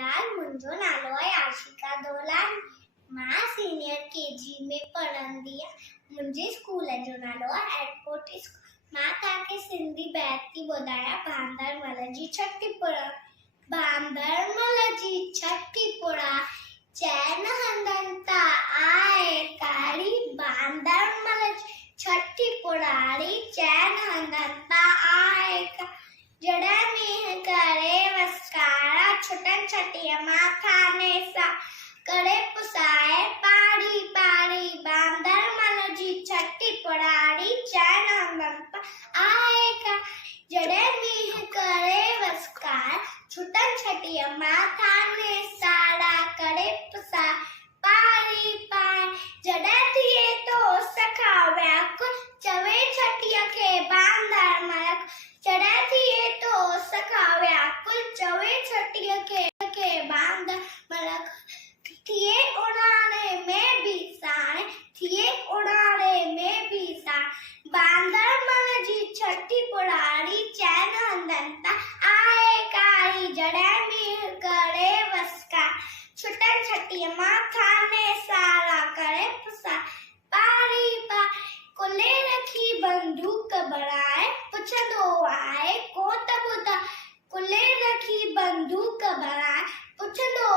झूलेलाल। मुंहिंजो नालो आहे आशिका दोलाल। मां सीनियर केजी में पढ़ंदी आहियां। मुंहिंजे स्कूल जो नालो आहे एयरपोर्ट स्कूल। मां तव्हांखे सिंधी बैत थी ॿुधायां। भांदरमल जी छठी पुड़ा, भांदरमल जी छठी पुड़ा, चैन हंधनि ता आहे काड़ी। भांदरमल जी छठी पुड़ाड़ी, चैन हंधनि ता आहे काड़ी। जॾहिं मींहुं करे वसकारा, छुटनि छटीअ मां थाने सा करे पुसाए पाड़ी पाड़ी। भांदरमल जी छठी पुड़ाड़ी, चैन हंधनि ता आहे काड़ी। जॾहिं मींहुं करे वसकारा, छुटनि छटीअ मां थाने साड़ा करे पुसाए पाड़ी पाड़ी। जॾहिं थिए तो सखा व्याकुल, चवे छटीअ खे भांदरमल। जॾहिं थिए तो सखा व्याकुल, चवे छटीअ खे भांदरमल। थिए उणाणे में भी साणे, थिए उणाणे में भी साणे। भांदरमल जी छठी पुड़ाड़ी, चैन हंधनि ता आहे काड़ी। जॾहिं मींहुं करे वसकारा, छुटनि छटीअ मां थाने साड़ा करे पुसाए पाड़ी पाड़ी। कुल्हे रखी बंदूक बणाए, पुछंदो आहे को त ॿुधाए। कुल्हे रखी बंदूक बणाए, पुछंदो